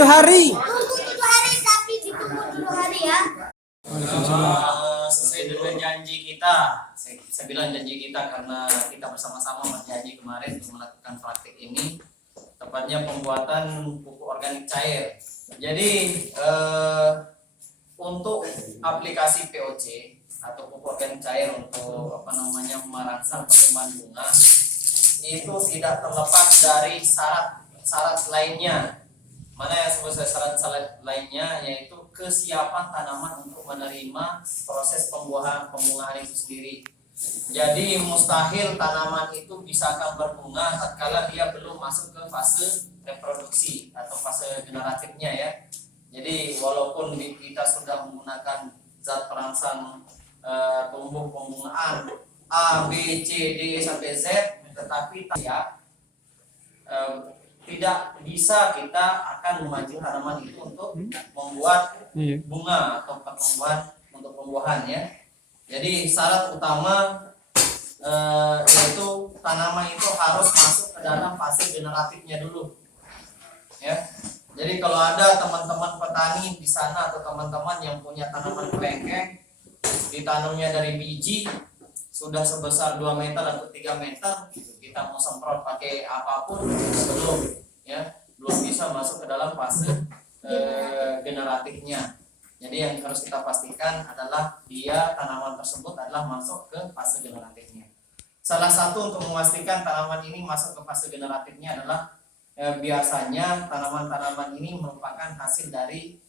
7 hari. Tunggu 7 hari tapi ditunggu dulu hari ya. Sesuai dengan janji kita, saya bilang janji kita karena kita bersama-sama berjanji kemarin untuk melakukan praktik ini, tepatnya pembuatan pupuk organik cair. Jadi untuk aplikasi POC atau pupuk organik cair untuk merangsang pertumbuhan bunga itu tidak terlepas dari syarat lainnya. Mana yang sebut syarat lainnya, yaitu kesiapan tanaman untuk menerima proses pembuahan itu sendiri. Jadi mustahil tanaman itu bisa akan berbunga tatkala dia belum masuk ke fase reproduksi atau fase generatifnya ya. Jadi walaupun kita sudah menggunakan zat perangsang tumbuh pembungaan A, B, C, D sampai Z, tetapi tidak bisa kita akan memacu tanaman itu untuk membuat bunga atau pertumbuhan untuk pembuahan ya. Jadi syarat utama yaitu tanaman itu harus masuk ke dalam fase generatifnya dulu ya. Jadi kalau ada teman-teman petani di sana atau teman-teman yang punya tanaman kelengkeng, ditanamnya dari biji sudah sebesar 2 meter atau 3 meter, kita mau semprot pakai apapun belum bisa masuk ke dalam fase generatifnya. Jadi yang harus kita pastikan adalah tanaman tersebut adalah masuk ke fase generatifnya. Salah satu untuk memastikan tanaman ini masuk ke fase generatifnya adalah biasanya tanaman-tanaman ini merupakan hasil dari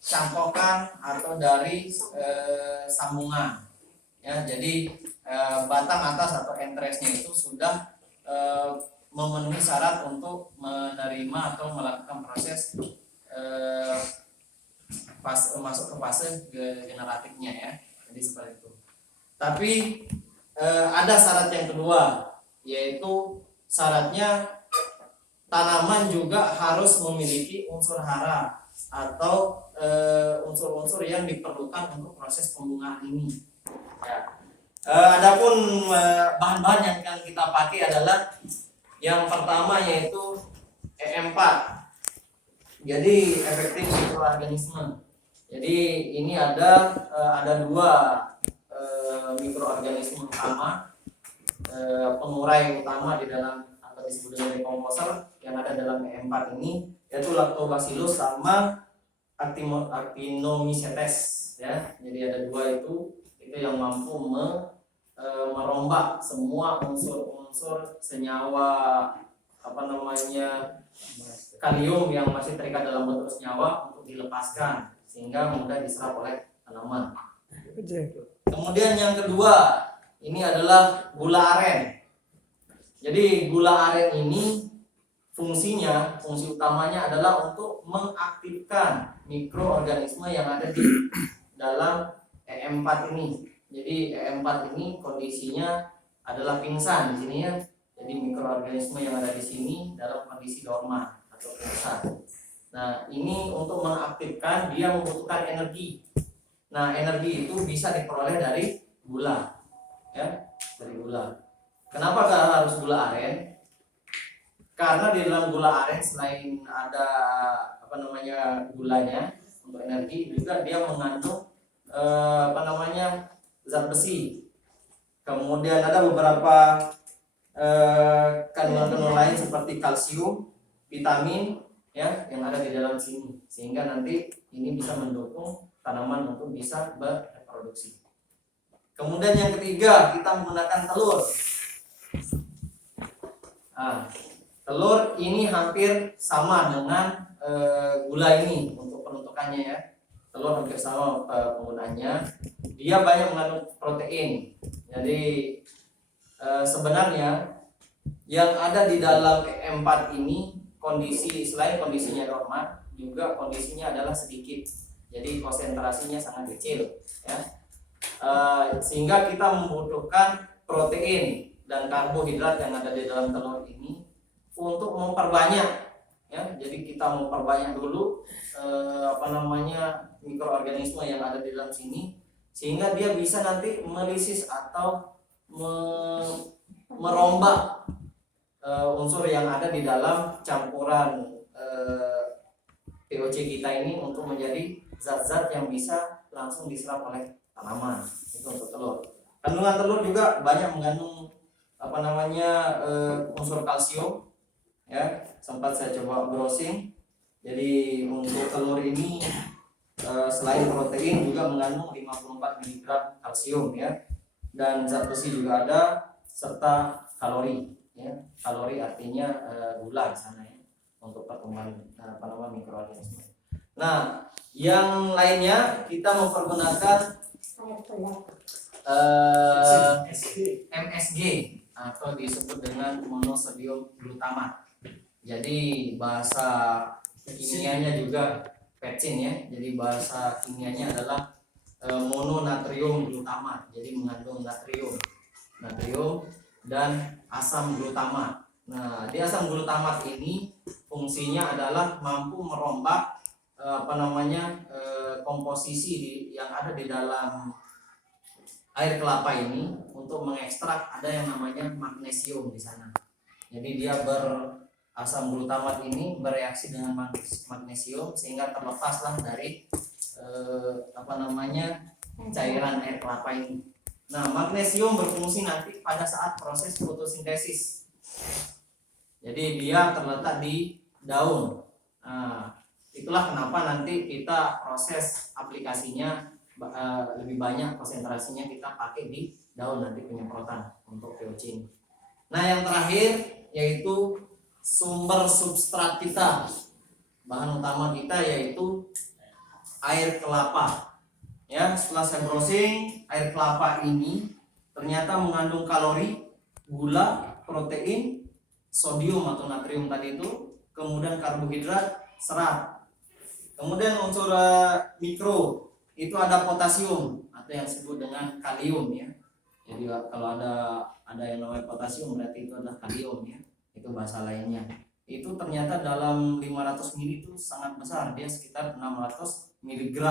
cangkokan atau dari sambungan. Ya, jadi batang atas atau entresnya itu sudah memenuhi syarat untuk menerima atau melakukan proses masuk ke fase generatifnya ya. Jadi seperti itu. Tapi ada syarat yang kedua, yaitu syaratnya tanaman juga harus memiliki unsur hara atau unsur-unsur yang diperlukan untuk proses pembungaan ini. Ya. Adapun bahan-bahan yang akan kita pakai adalah yang pertama yaitu EM4. Jadi efektif mikroorganisme. Jadi ini ada 2 mikroorganisme utama, pengurai utama di dalam atau disebut dengan decomposer yang ada dalam EM4 ini, yaitu Lactobacillus sama Actinomycetes ya. Jadi ada 2 itu yang mampu merombak semua unsur-unsur senyawa kalium yang masih terikat dalam bentuk senyawa untuk dilepaskan sehingga mudah diserap oleh tanaman. Kemudian yang kedua, ini adalah gula aren. Jadi gula aren ini fungsi utamanya adalah untuk mengaktifkan mikroorganisme yang ada di dalam EM4 ini. Jadi EM4 ini kondisinya adalah pingsan di sini ya. Jadi mikroorganisme yang ada di sini dalam kondisi dorman atau pingsan. Nah, ini untuk mengaktifkan dia membutuhkan energi. Nah, energi itu bisa diperoleh dari gula. Ya, dari gula. Kenapa harus gula aren? Karena di dalam gula aren selain ada gulanya untuk energi, juga dia mengandung zat besi. Kemudian ada beberapa kandungan-kandungan lain seperti kalsium, vitamin ya yang ada di dalam sini, sehingga nanti ini bisa mendukung tanaman untuk bisa bereproduksi. Kemudian yang ketiga, kita menggunakan telur. Nah, telur ini hampir sama dengan gula ini untuk peruntukannya ya. Telur hampir sama penggunaannya. Dia banyak mengandung protein. Jadi sebenarnya yang ada di dalam EM4 ini selain kondisinya normal, juga kondisinya adalah sedikit. Jadi konsentrasinya sangat kecil ya. Sehingga kita membutuhkan protein dan karbohidrat yang ada di dalam telur ini untuk memperbanyak ya. Jadi kita memperbanyak dulu mikroorganisme yang ada di dalam sini, sehingga dia bisa nanti melisis atau merombak unsur yang ada di dalam campuran VOC kita ini untuk menjadi zat-zat yang bisa langsung diserap oleh tanaman. Itu untuk telur. Kandungan telur juga banyak mengandung unsur kalsium. Ya, sempat saya coba browsing. Jadi untuk telur ini selain protein juga mengandung 54 mg kalsium ya. Dan zat besi juga ada serta kalori ya. Kalori artinya gula di sana ya untuk pertumbuhan mikroorganisme. Nah, yang lainnya kita mempergunakan MSG atau disebut dengan monosodium glutamat. Jadi bahasa kimianya juga pectin ya. Jadi bahasa kimianya adalah mononatrium glutamat. Jadi mengandung natrium dan asam glutamat. Nah, di asam glutamat ini fungsinya adalah mampu merombak komposisi yang ada di dalam air kelapa ini untuk mengekstrak ada yang namanya magnesium di sana. Jadi dia asam glutamat ini bereaksi dengan magnesium sehingga terlepaslah dari cairan air kelapa ini. Nah, magnesium berfungsi nanti pada saat proses fotosintesis. Jadi dia terletak di daun. Nah, itulah kenapa nanti kita proses aplikasinya lebih banyak konsentrasinya kita pakai di daun nanti penyemprotan untuk VOC ini. Nah, yang terakhir yaitu sumber substrat kita. Bahan utama kita yaitu air kelapa. Ya, setelah saya browsing, air kelapa ini ternyata mengandung kalori, gula, protein, sodium atau natrium tadi itu, kemudian karbohidrat, serat. Kemudian unsur mikro itu ada potasium atau yang disebut dengan kalium ya. Jadi kalau ada yang namanya potasium berarti itu adalah kalium ya. Itu bahasa lainnya. Itu ternyata dalam 500 ml itu sangat besar, dia sekitar 600 mg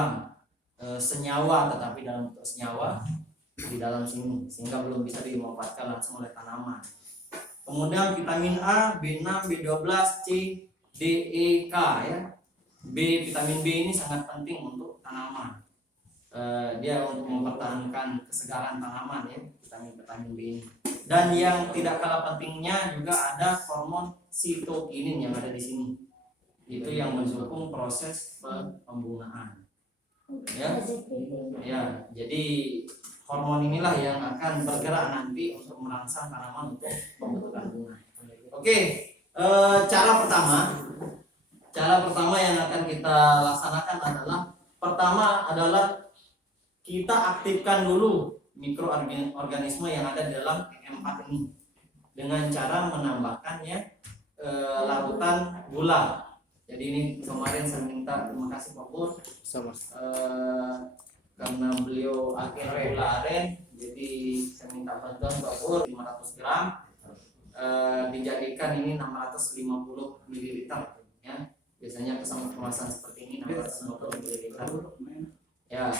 senyawa, tetapi dalam bentuk senyawa di dalam sini sehingga belum bisa dimanfaatkan langsung oleh tanaman. Kemudian vitamin A, B6, B12, C, D, E, K ya. Vitamin B ini sangat penting untuk tanaman. Dia untuk mempertahankan kesegaran tanaman ya, vitamin B ini. Dan yang tidak kalah pentingnya juga ada hormon sitokinin yang ada di sini. Itu yang mendukung proses pembungaan. Ya, jadi hormon inilah yang akan bergerak nanti untuk merangsang tanaman untuk pembentukan bunga. Oke, cara pertama yang akan kita laksanakan adalah kita aktifkan dulu mikroorganisme yang ada di dalam M4 ini dengan cara menambahkannya larutan gula. Jadi ini kemarin saya minta terima kasih Pak Pur karena beliau akhirnya gula aren, jadi saya minta bantuan Pak Pur 500 gram dijadikan ini 650 ml ya. Biasanya kemasan seperti ini 650 ml ya.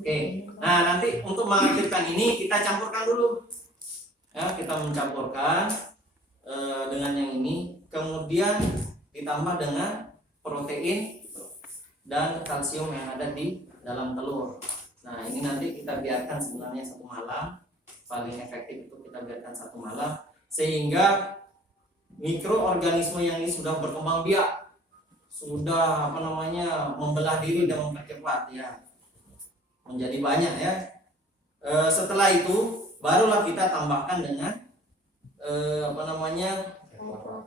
Oke. Nah, nanti untuk mengaktifkan ini kita campurkan dulu ya, kita mencampurkan dengan yang ini, kemudian ditambah dengan protein dan kalsium yang ada di dalam telur. Nah, ini nanti kita biarkan sebenarnya 1 malam. Paling efektif itu kita biarkan 1 malam sehingga mikroorganisme yang ini sudah berkembang biak, sudah membelah diri dan mempercepat ya, menjadi banyak ya. Setelah itu barulah kita tambahkan dengan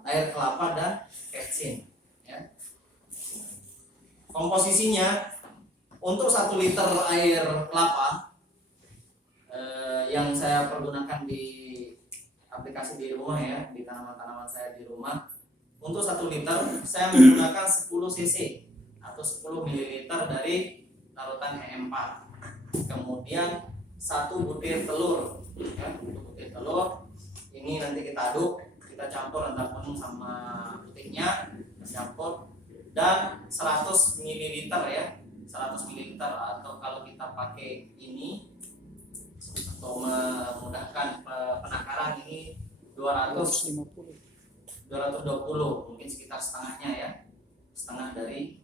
air kelapa dan pectin ya. Komposisinya untuk 1 liter air kelapa yang saya pergunakan di aplikasi di rumah ya, di tanaman-tanaman saya di rumah, untuk 1 liter saya menggunakan 10 cc atau 10 ml dari larutan E4. Kemudian 1 butir telur ya, 1 butir telur ini nanti kita aduk, kita campur antara penuh sama putihnya, campur, dan 100 ml ya, 100 ml atau kalau kita pakai ini atau memudahkan penakaran ini 220 mungkin sekitar setengahnya ya, setengah dari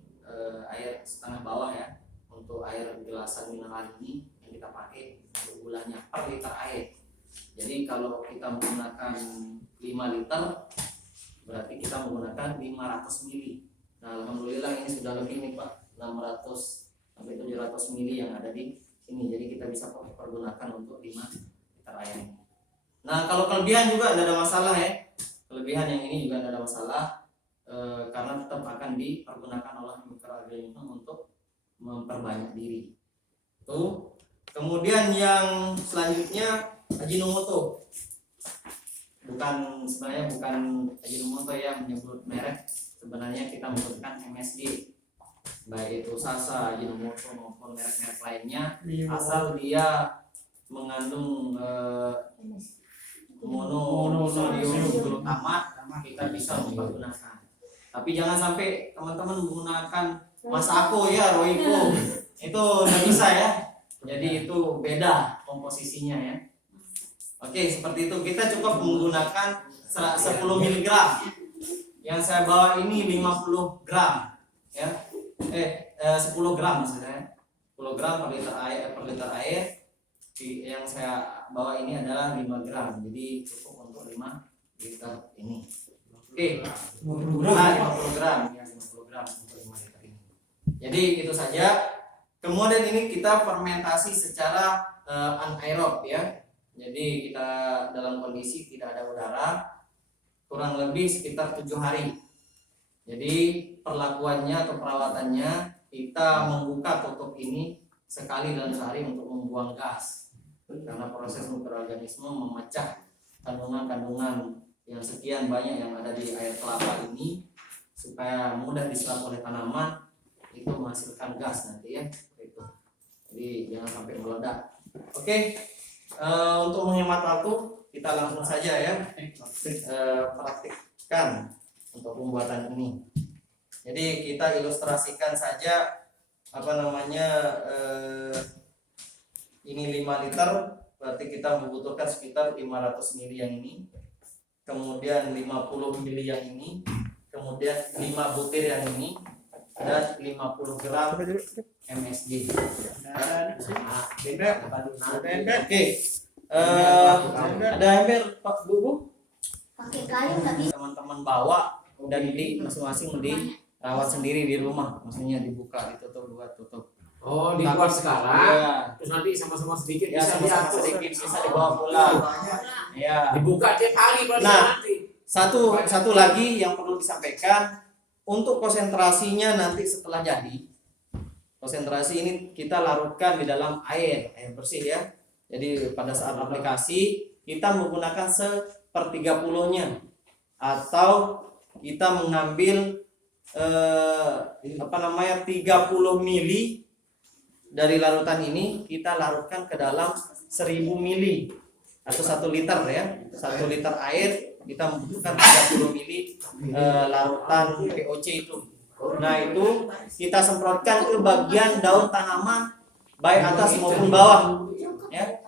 air setengah bawah ya, untuk air gelasan mineral ini yang kita pakai untuk gulanya per liter air. Jadi kalau kita menggunakan 5 liter berarti kita menggunakan 500 mili. Nah, alhamdulillah ini sudah lebih nih Pak, 600 sampai 700 mili yang ada di sini. Jadi kita bisa pergunakan untuk 5 liter air ini. Nah, kalau kelebihan juga tidak ada masalah ya. Kelebihan yang ini juga tidak ada masalah karena tetap akan dipergunakan oleh mikroorganisme untuk memperbanyak diri. Tuh. Kemudian yang selanjutnya Ajinomoto. Sebenarnya bukan Ajinomoto ya menyebut merek. Sebenarnya kita menggunakan MSG. Baik itu Sasa, Ajinomoto maupun merek-merek lainnya, asal dia mengandung monosodium glutamat, kita bisa menggunakan. Tapi jangan sampai teman-teman menggunakan Masako ya, Royco. Itu nggak bisa ya. Jadi itu beda komposisinya ya. Oke, seperti itu. Kita cukup menggunakan 10 mg. Yang saya bawa ini 50 gram ya. 10 gram maksudnya. 10 gram per liter air. Yang saya bawa ini adalah 5 gram. Jadi cukup untuk 5 liter ini. Oke. 50 gram ya, 50 gram untuk 5 liter ini. Jadi itu saja. Kemudian ini kita fermentasi secara anaerob ya. Jadi kita dalam kondisi tidak ada udara kurang lebih sekitar 7 hari. Jadi perlakuannya atau perawatannya kita membuka tutup ini sekali dalam sehari untuk membuang gas. Karena proses mikroorganisme memecah kandungan-kandungan yang sekian banyak yang ada di air kelapa ini supaya mudah diserap oleh tanaman, itu menghasilkan gas nanti ya. Itu. Jadi jangan sampai meledak. Oke. Untuk menghemat waktu kita langsung saja ya praktikkan untuk pembuatan ini. Jadi kita ilustrasikan saja ini 5 liter berarti kita membutuhkan sekitar 500 mili yang ini, kemudian 50 mili yang ini, kemudian 5 butir yang ini, dan 50 gram MSG. Oke. Ada ember Pak Bu? Pakai kayu nggak bisa. Teman-teman bawa dan di masing-masing dirawat sendiri di rumah. Maksudnya dibuka, ditutup, tutup. Oh, dibuat sekarang. Ya. Terus nanti sama-sama sedikit Ya, bisa sama-sama diatur. sedikit bisa dibawa pulang. Ya. Dibuka tiap hari berarti Nah, nanti. Satu lagi yang perlu disampaikan untuk konsentrasinya nanti setelah jadi. Konsentrasi ini kita larutkan di dalam air bersih ya. Jadi pada saat aplikasi kita menggunakan 1/30-nya atau kita mengambil 30 mili dari larutan ini kita larutkan ke dalam 1000 mili atau 1 liter ya. 1 liter air kita membutuhkan 30 mili larutan POC itu. Nah itu kita semprotkan ke bagian daun tanaman baik atas maupun bawah ya,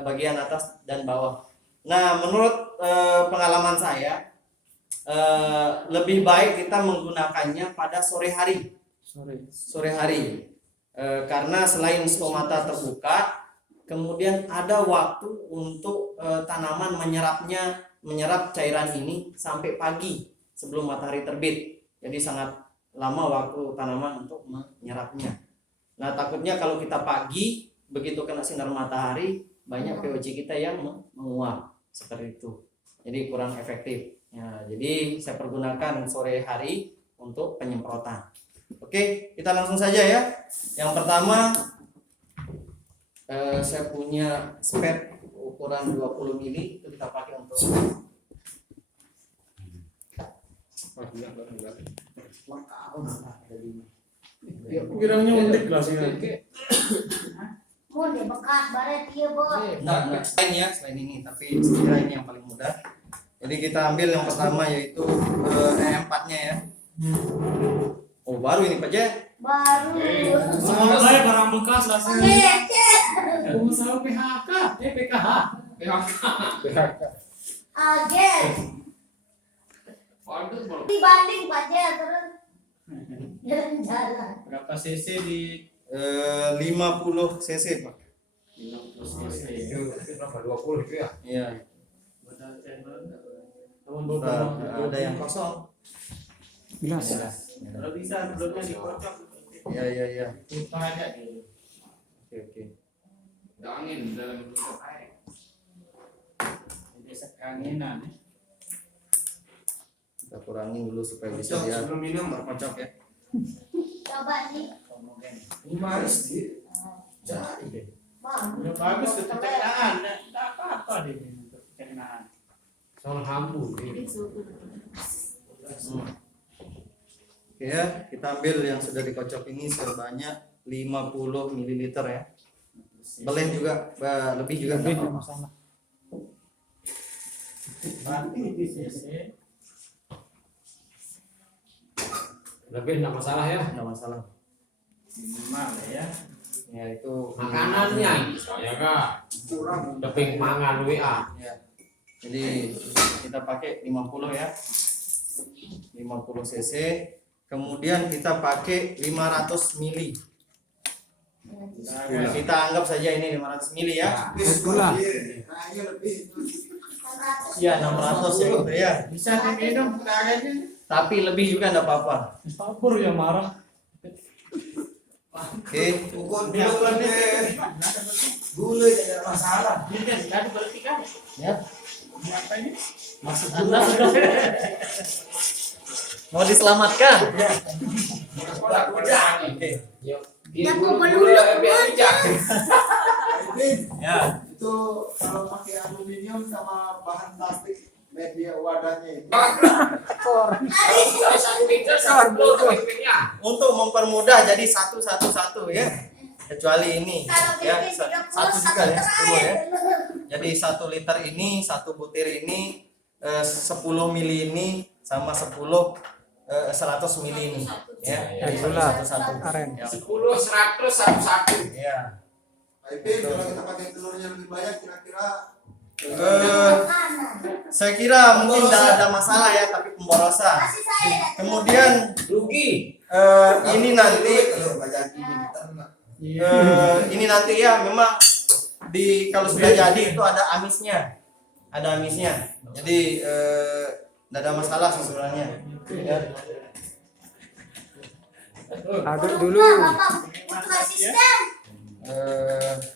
bagian atas dan bawah. Nah menurut pengalaman saya lebih baik kita menggunakannya pada sore hari karena selain stomata terbuka, kemudian ada waktu untuk tanaman menyerap cairan ini sampai pagi sebelum matahari terbit. Jadi sangat lama waktu tanaman untuk menyerapnya. Nah takutnya kalau kita pagi begitu kena sinar matahari banyak POC kita yang menguap seperti itu. Jadi kurang efektif. Ya, jadi saya pergunakan sore hari untuk penyemprotan. Oke, kita langsung saja ya. Yang pertama saya punya spet ukuran 20 mili itu kita pakai untuk Kiranya unik lah sih. Mau deh bekas baret iya bos. Nah, selain ini, tapi sekira ini yang paling mudah. Jadi kita ambil yang pertama yaitu E4-nya ya. Oh baru ini Pak Jaya. Baru. Semua saya barang bekas lah sih. Oke. Pengusaha PHK, PKH. Agen. Dibanding Pak Jaya terus. Jalan-jalan. Berapa cc di 50 cc Pak. 50 cc? Berapa 20 itu ya? Iya. Ada yang kosong. Gelas. Kalau bisa sebelumnya dikocok. Iya. Lupa aja dulu. Oke. Ada angin dalam bentuk air. Jadi sekanginan. Kita kurangin dulu supaya bisa Kocok dia sebelum minum. kocok ya. Coba nih. Ini manis sih. Jadi deh. Bang. Udah bagus tuh pencernaan. Tidak apa-apa deh untuk pencernaan. Soal hambu ini. Oke ya, kita ambil yang sudah dikocok ini sebanyak 50 ml ya. Boleh juga lebih juga nggak Nggak apa-apa. masalah. Berarti di cc. Lebih enggak masalah ya. Nggak masalah. Minimal ya. Ya itu Makanannya saya kak kurang deping mangan WA. Ya. Jadi kita pakai 50 ya. 50 cc. Kemudian kita pakai 500 ml. Kita anggap saja ini 500 ml ya. Gula. Ya 600 ya gitu ya. Bisa diminum kagaknya. Tapi lebih juga enggak apa-apa. Sabur ya marah. Oke. Ukur dulu deh. Gula tidak ada masalah. Ini kan sudah dibersihkan. Ya. Ini apa ini? Maksud Anda mau diselamatkan? Udah. Oke. Aku melulu. Ya. Itu kalau pakai aluminium sama bahan plastik media wadahnya itu. Kalau 1 liter 10 depingnya. Untuk mempermudah jadi satu ya. Kecuali ini Kalau ya bikin 30 satu juga ya 10 ya. terakhir. Jadi 1 liter ini, 1 butir ini, 10 mili ini sama 100 mili ini ya. Jadi Gula. satu Aren. ya. 10 100 satu. Ya. Tapi kalau kita pakai telurnya lebih banyak kira-kira Makanan. Saya kira mungkin tidak ada masalah ya, tapi pemborosan. Masih saya. Kemudian Rugi. ini nanti kalau banyak ini ternak. ini nanti ya memang kalau sudah jadi itu ada amisnya, jadi tidak ada masalah sebenarnya ya. Aduk dulu. Bapak butuh asisten.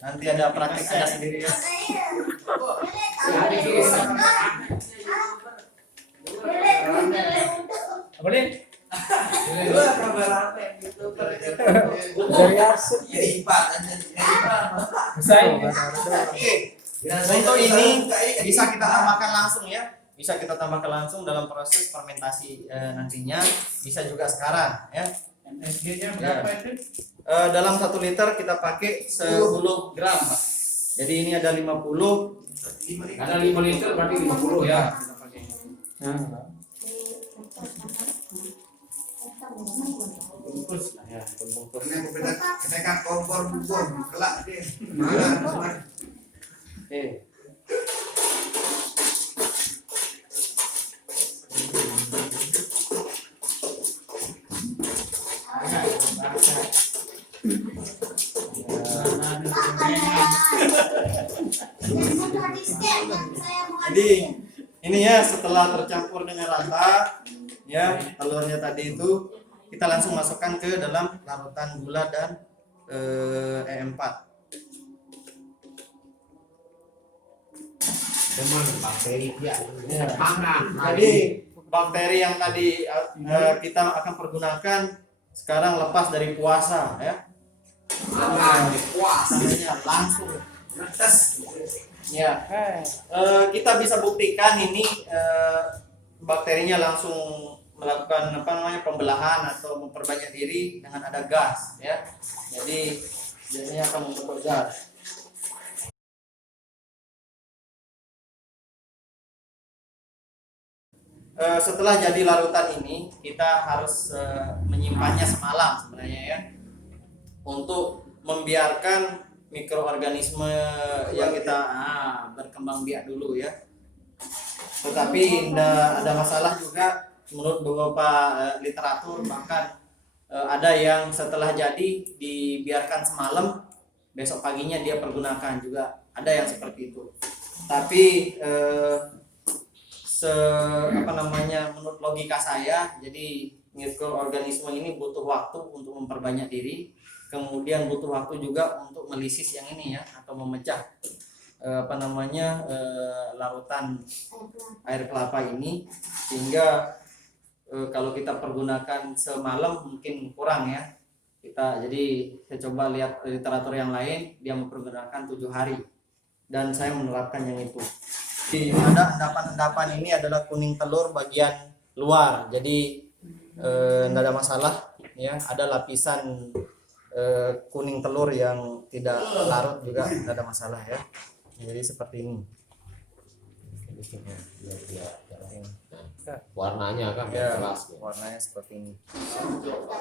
Nanti ada praktek ada sendiri ya. Boleh? Dari arsip. Bisa ini. Oke. Untuk ini bisa kita tambahkan langsung ya. Bisa kita tambahkan langsung dalam proses fermentasi nantinya. Bisa juga sekarang ya. MSG-nya berapa itu? Dalam 1 liter kita pakai 10 gram Pak. Jadi ini ada 50. Ada 5 liter berarti 50 ya. Kita pakai ini. Bungkus lah ya. Bungkus. Ini berbeda ketika kompor bubur kelak dia. Mana? Oke. Jadi ini ya setelah tercampur dengan rata ya telurnya tadi itu kita langsung masukkan ke dalam larutan gula dan E4. Teman bakteri dia. Pangan. Jadi bakteri yang tadi kita akan pergunakan sekarang lepas dari puasa ya. Pangan puas. Puasanya langsung. Netes. Ya. Kita bisa buktikan ini bakterinya langsung melakukan pembelahan atau memperbanyak diri dengan ada gas ya. Jadi biasanya akan membentuk gas. Setelah jadi larutan ini kita harus menyimpannya semalam sebenarnya ya, untuk membiarkan mikroorganisme yang kita berkembang biak dulu ya. Tetapi tidak ada masalah juga menurut beberapa literatur, bahkan ada yang setelah jadi dibiarkan semalam, besok paginya dia pergunakan, juga ada yang seperti itu. Tapi menurut logika saya, jadi mikroorganisme ini butuh waktu untuk memperbanyak diri, kemudian butuh waktu juga untuk melisis yang ini ya, atau memecah larutan air kelapa ini, sehingga kalau kita pergunakan semalam mungkin kurang ya. Jadi saya coba lihat literatur yang lain, dia mempergunakan 7 hari, dan saya menerapkan yang itu. Ada endapan-endapan ini adalah kuning telur bagian luar, jadi tidak ada masalah ya. Ada lapisan kuning telur yang tidak larut juga tidak ada masalah ya. Jadi seperti ini. Warnanya kan Ya, jelas. warnanya seperti ini.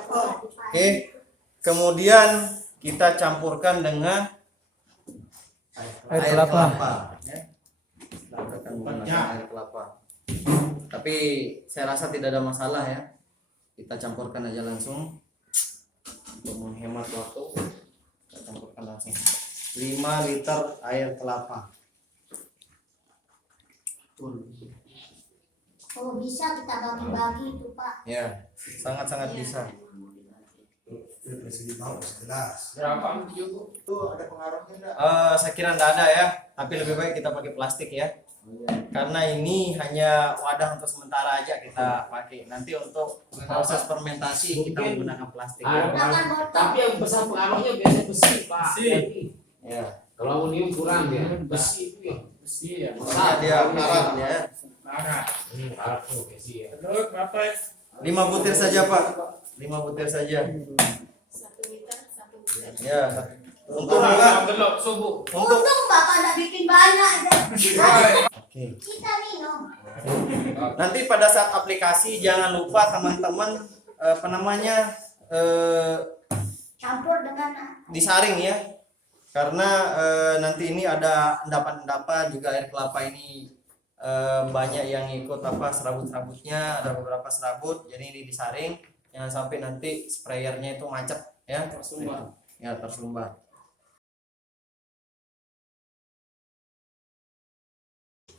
Oke, kemudian kita campurkan dengan Air kelapa. Ya. Kita akan menggunakan air kelapa. Tapi saya rasa tidak ada masalah ya. Kita campurkan aja langsung untuk menghemat waktu. Kita campurkan langsung 5 liter air kelapa. Kalau bisa kita bagi-bagi itu Pak. Ya, sangat-sangat bisa. Berapa itu? Itu ada pengaruhnya enggak? Saya kira tidak ada ya, tapi lebih baik kita pakai plastik ya. Karena ini hanya wadah untuk sementara aja kita pakai. Nanti untuk proses fermentasi kita Mungkin menggunakan plastik. Gunakan botol. Tapi yang besar pengaruhnya biasanya besi, Pak. Besi. Jadi, Ya, kalau aluminium kurang ya. Besi itu ya. Besi ya. makanya dia karat ya. Nah, Karat tuh besi ya. telur berapa ya? 5 butir saja Pak. 5 butir saja. 1 liter, 1 butir. Ya. Untuk Kurang juga gelap subuh. untuk Untung Bapak tidak bikin banyak. Oke. Kita minum. Nanti pada saat aplikasi jangan lupa teman-teman Campur dengan disaring ya. Karena nanti ini ada endapan-endapan juga air kelapa ini banyak yang ikut serabut-serabutnya, ada beberapa serabut, jadi ini disaring, jangan sampai nanti sprayernya itu macet ya, tersumbat. Ya, tersumbat.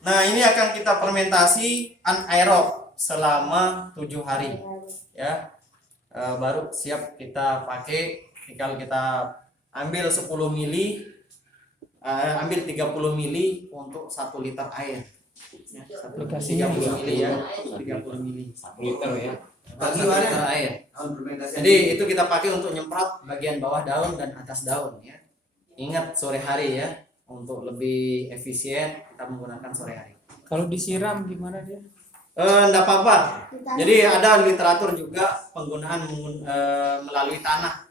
Nah, ini akan kita fermentasi anaerob selama 7 hari ya. Baru siap kita pakai. Tinggal kita ambil 10 mili, ambil 30 mili untuk 1 liter air. Ya, Aplikasinya 30 mili ya, 30 mili. 1 liter ya. 1 liter air. Jadi itu kita pakai untuk nyemprot bagian bawah daun dan atas daun ya. Ingat sore hari ya, untuk lebih efisien kita menggunakan sore hari. Kalau disiram gimana dia? Enggak apa-apa. kita Jadi ada literatur juga penggunaan melalui tanah.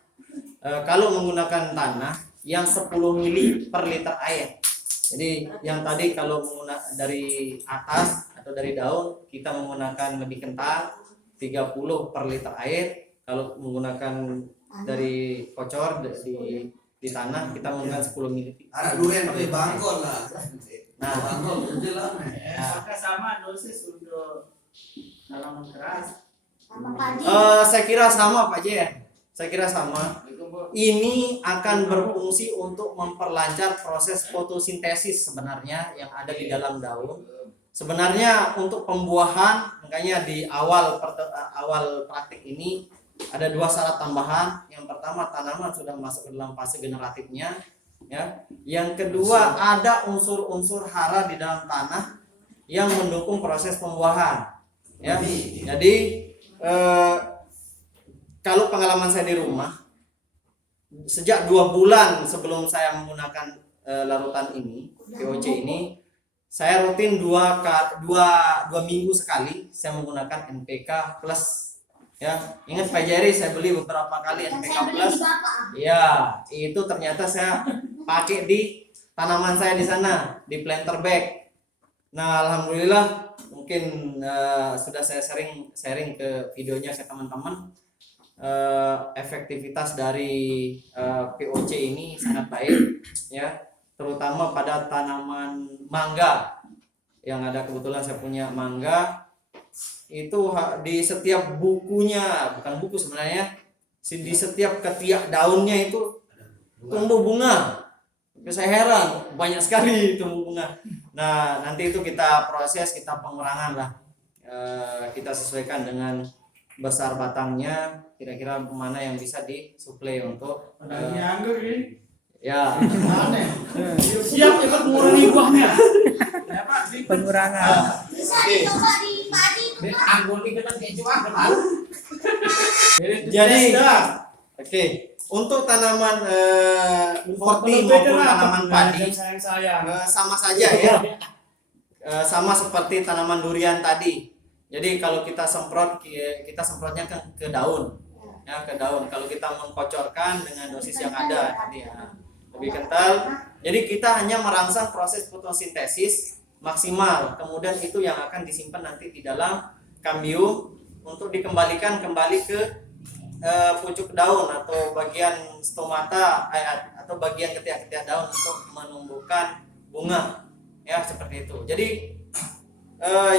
Kalau menggunakan tanah yang 10 mili per liter air. Jadi yang tadi kalau menggunakan dari atas atau dari daun kita menggunakan lebih kental 30 per liter air. Kalau menggunakan dari kocor di tanah kita menggunakan 10 mili. Ada durian pakai bangkol lah. Nah, Bangkol itu lah. Apakah sama dosis untuk tanaman keras? sama padi. saya kira sama Pak Jen. Saya kira sama. Ini akan berfungsi untuk memperlancar proses fotosintesis sebenarnya yang ada di dalam daun. Sebenarnya untuk pembuahan, makanya di awal praktik ini ada 2 syarat tambahan. Yang pertama, tanaman sudah masuk ke dalam fase generatifnya, ya. Yang kedua, ada unsur-unsur hara di dalam tanah yang mendukung proses pembuahan, ya. Jadi kalau pengalaman saya di rumah, sejak 2 bulan sebelum saya menggunakan larutan ini, POC ini, saya rutin 2 minggu sekali saya menggunakan NPK plus. Ya, ingat Pak Jerry, saya beli beberapa kali Yang NPK saya beli plus. di Bapak. Ya, itu ternyata saya pakai di tanaman saya di sana, di planter bag. Nah, alhamdulillah mungkin sudah saya sharing ke videonya ke teman-teman. Efektivitas dari POC ini sangat baik ya, terutama pada tanaman mangga yang ada. Kebetulan saya punya mangga itu di setiap bukunya, bukan buku sebenarnya, di setiap ketiak daunnya itu tumbuh bunga. Saya heran, banyak sekali tumbuh bunga. Nah, nanti itu kita proses, kita pengurangan lah. Kita sesuaikan dengan besar batangnya, kira-kira mana yang bisa disuplai untuk Anggur ini. ya. Siap ikut mengurangi buahnya. Ya, Pak. Pengurangan. Bisa dicoba di padi tuh, Pak. Anggur ini kan kayak cuma kan. Jadi, oke, untuk tanaman kopi maupun tanaman padi sayang. sama saja ya. Sama seperti tanaman durian tadi. Jadi kalau kita semprotnya ke daun. Ya, ke daun. Kalau kita mengkocorkan dengan dosis yang ada tadi ya, lebih kental. Jadi kita hanya merangsang proses fotosintesis maksimal. Kemudian itu yang akan disimpan nanti di dalam kambium untuk dikembalikan kembali ke pucuk daun atau bagian stomata atau bagian ketiak-ketiak daun untuk menumbuhkan bunga. Ya, seperti itu. Jadi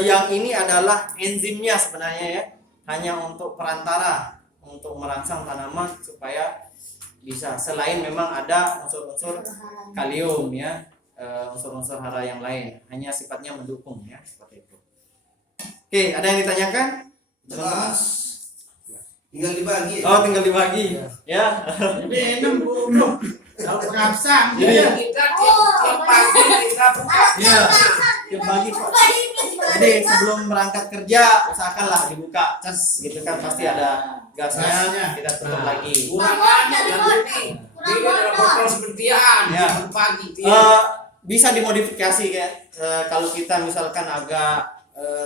yang ini adalah enzimnya sebenarnya ya, hanya untuk perantara untuk merangsang tanaman supaya bisa, selain memang ada unsur-unsur kalium ya, unsur-unsur hara yang lain, hanya sifatnya mendukung ya, seperti itu. Oke, ada yang ditanyakan? Jelas. Tinggal dibagi. Oh, tinggal dibagi ya. Jadi enak Bu. Kalau perangsang. Iya. Kita tiap pagi kita buka. Iya. Tiap pagi Pak. Jadi sebelum berangkat kerja usahakanlah dibuka, cas gitu kan, pasti ada gasnya, kita tutup lagi. Kurangannya yang ini. Ini adalah botol sepertian. Ya. Tiap pagi. Bisa dimodifikasi ya. Kalau kita misalkan agak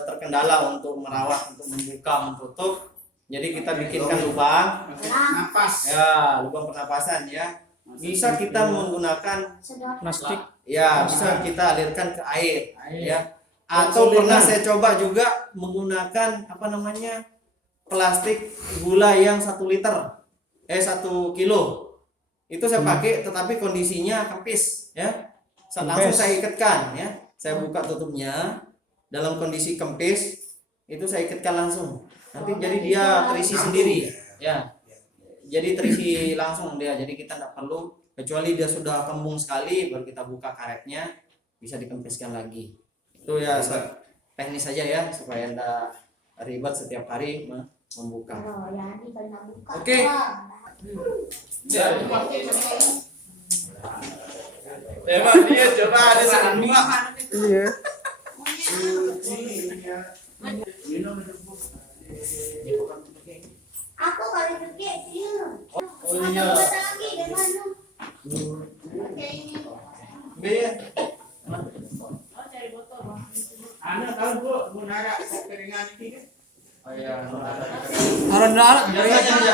terkendala untuk merawat, untuk membuka, menutup, jadi kita bikinkan lubang, Napas. ya lubang pernapasan ya. Bisa kita menggunakan Plastik. ya, bisa kita alirkan ke air Air. ya. Atau pernah saya coba juga menggunakan apa namanya, plastik gula yang 1 liter 1 kilo itu saya pakai, tetapi kondisinya kempis ya. Langsung saya ikatkan ya, saya buka tutupnya dalam kondisi kempis, itu saya ikatkan langsung, nanti jadi dia terisi sendiri ya. Jadi terisi langsung dia, jadi kita tidak perlu, kecuali dia sudah kembung sekali baru kita buka karetnya, bisa dikempiskan lagi. Itu ya teknis saja ya, supaya tidak ribet setiap hari membuka. Oh, ya, ini kalau nggak buka. Oke. Coba dia coba ada semua. Iya. Aku kali gede dia. Oh iya. Aku buat lagi dari mana? Iya. Oh, cari botol, Bang. Anak tahu Bu, nara keringan ini kan. Oh iya. Aran-aran. Jaringannya